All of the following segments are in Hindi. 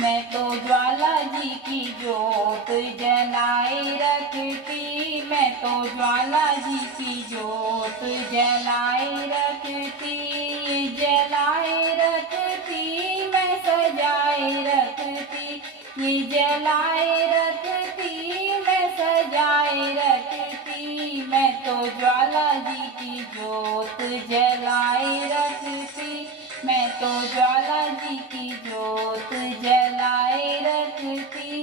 मैं तो ज्वाला जी की जोत जलाए रखती, मैं तो ज्वाला जी की जोत जलाए रखती, जलाए रखती, मैं सजाए रखती, ये जलाए रखती, मैं सजाए रखती, मैं तो ज्वाला जी की जोत जलाए रखती, मैं तो ज्वाला जी की जोत जलाए रखती।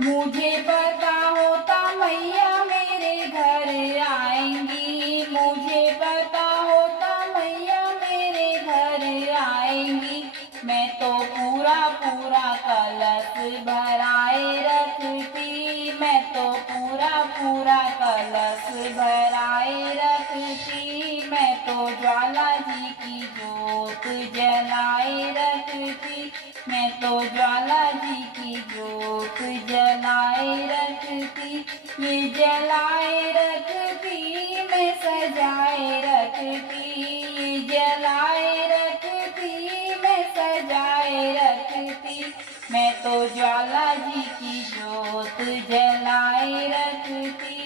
मुझे पता होता मैया मेरे घर आएंगी, मुझे पता होता मैया मेरे घर आएंगी, मैं तो पूरा पूरा कलश भराए रखती, मैं तो पूरा पूरा कलश भराए रखती, मैं तो ज्वाला जी की जोत जलाए रखती, मैं तो ज्वाला जी की जोत जलाए रखती, ये जलाए रखती, मैं सजाए रखती, ये जलाए रखती, मैं सजाए रखती, मैं तो ज्वाला जी की जोत जलाए रखती।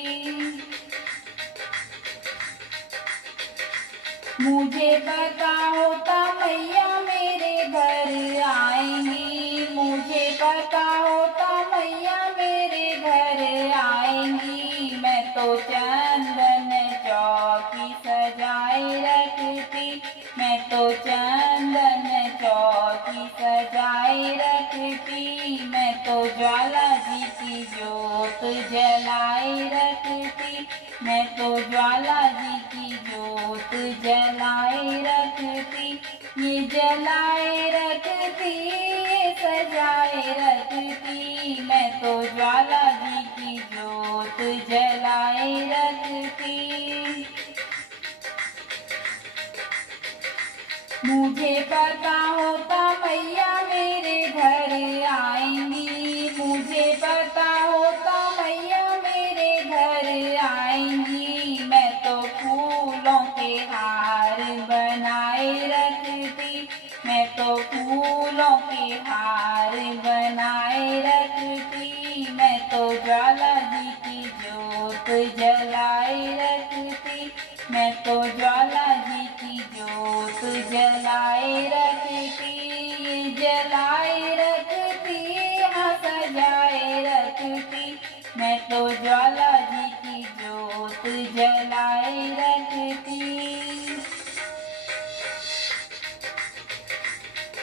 मुझे पता होता मैया मेरे घर आएंगी, मुझे पता होता मैया मेरे घर आएंगी, मैं तो चंदन चौकी सजाए रखती, मैं तो चंदन चौकी सजाए रखती, मैं तो ज्वाला जी की जोत जलाए रखती, मैं तो ज्वाला जी की जोत जलाए रखती, ये जलाए रखती, ये सजाए रखती, मैं तो ज्वाला जी की जोत जलाए रखती। मुझे पता होता मैया मेरे घर आएंगी, मुझे पता होता मैया मेरे घर आएंगी, मैं तो फूलों के हार बनाए रखती, मैं तो फूलों के हार बनाए रखती, मैं तो ज्वाला जी की जोत जलाए रखती, मैं तो ज्वाला जी की जोत जलाए रखती, जलाए रखती, हाँ सजाए रखती, मैं तो ज्वाला जी की जोत जलाए रखती।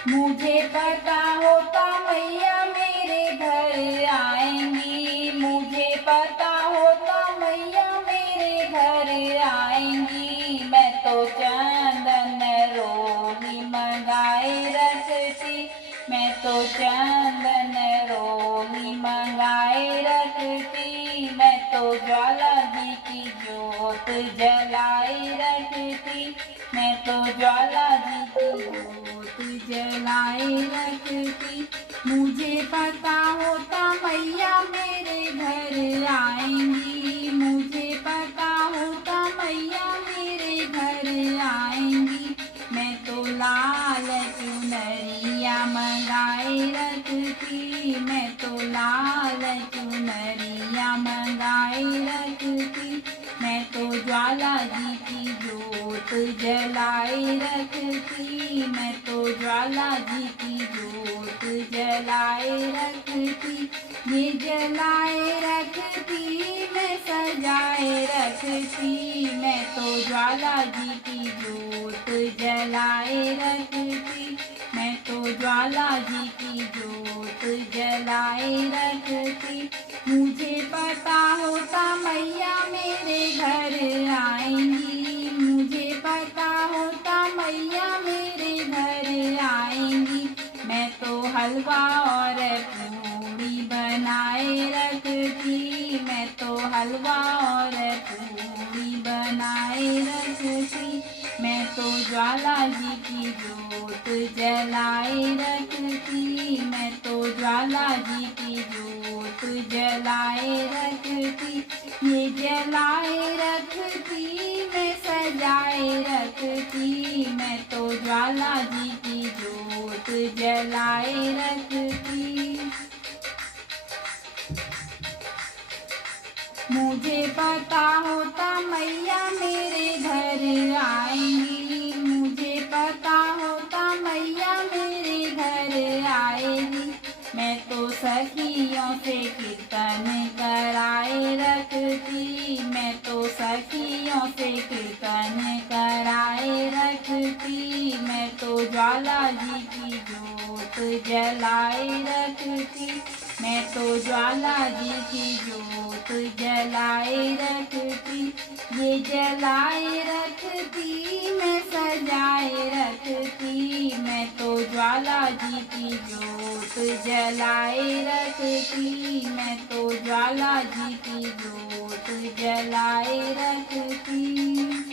मुझे पता होता मैया मेरे घर आएंगी, मुझे पता होता मैया मेरे घर आएंगी, मैं तो चंदन रोली मंगाए रखती, मैं तो चंदन रोली मंगाए रखती, मैं तो ज्वाला जी की जोत जलाए रखती, मैं तो ज्वाला जी की जोत जलाए रखती। मुझे पता होता मैया मेरे घर आएंगी, मुझे पता होता मैया मेरे घर आएंगी, मैं तो लाल चुनरिया मंगाए रखती, मैं तो लाल चुनरिया मंगाए रखती, मैं तो ज्वाला जी की जोत जलाए रखती, मैं तो ज्वाला जी की जोत जलाए रखती, ये जलाए रखती, मैं सजाए रखती, मैं तो ज्वाला जी की जोत जलाए रखती, मैं तो ज्वाला जी की जोत जलाए रखती। मुझे पता होता मैया मेरे घर आएंगी, मुझे पता होता मैया मेरे घर आएंगी, मैं तो हलवा और पूरी बनाए रखती, मैं तो हलवा और पूरी बनाए रखती, मैं तो ज्वाला जी की जोत जलाए रखती, मैं तो ज्वाला जी की जोत जलाए रखती, ये जलाए रखती, मैं सजाए रखती, मैं तो ज्वाला जी की जोत जलाए रखती। मुझे पता होता मैया मेरे घर आएंगी, मुझे पता होता मैया मेरे घर आएगी। मैं तो सखियों से कीर्तन कराए रखती, मैं तो सखियों से कीर्तन कराए रखती। मैं तो ज्वाला जी की जोत जलाए रखती, मैं तो ज्वाला जी की जोत जलाए रखती। ये जलाए रखती मैं सजाए रखती, मैं तो ज्वाला जी की जोत जलाए रखती, मैं तो ज्वाला जी की जोत जलाए रखती।